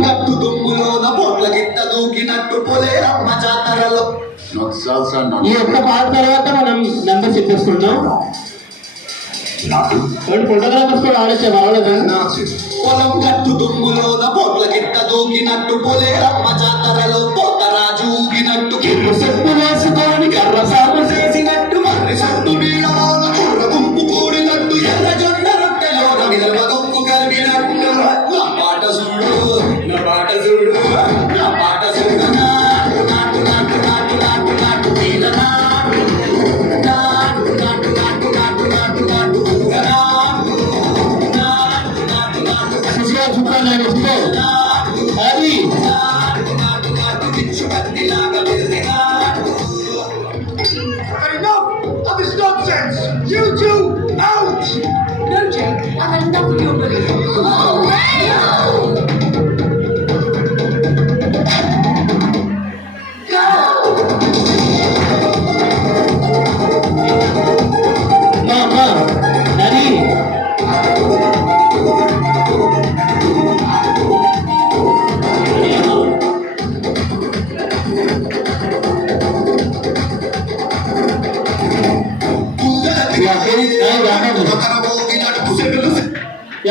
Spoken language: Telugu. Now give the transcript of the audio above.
గట్టు దుమ్ములోన పొట్ల గిట్ట దూకినట్టు పొలేరమ్మ జాతరలో. ఈ యొక్క పాట తర్వాత మనం నెంబర్ చెప్పేసుకుంటాం. ఫోటోగ్రాఫర్స్ కూడా ఆలోచన బాగలేదా? పొలం గట్టు దుమ్ములోన పొట్ల గిట్ట దూకినట్టు పొలేరమ్మ జాతరలో పోతరాజు ఊగినట్టు కిర్రు సెట్టు వేసుకొని కర్ర సాగు చేసినట్టు మర్రి సట్టు నీడలోన కుర్ర గుంపు కూడినట్టు ఎర్ర జొన్న రొట్టెలోన విలువ గుంపు కలిపినట్టు నా పాట చూడు నా పాట చూడు నా పాట చూడు నాటు నాటు నాటు నాటు నాటు నాటు తీల నాటు నాటు నాటు నాటు నాటు నాటు నాటు చూసుకో అది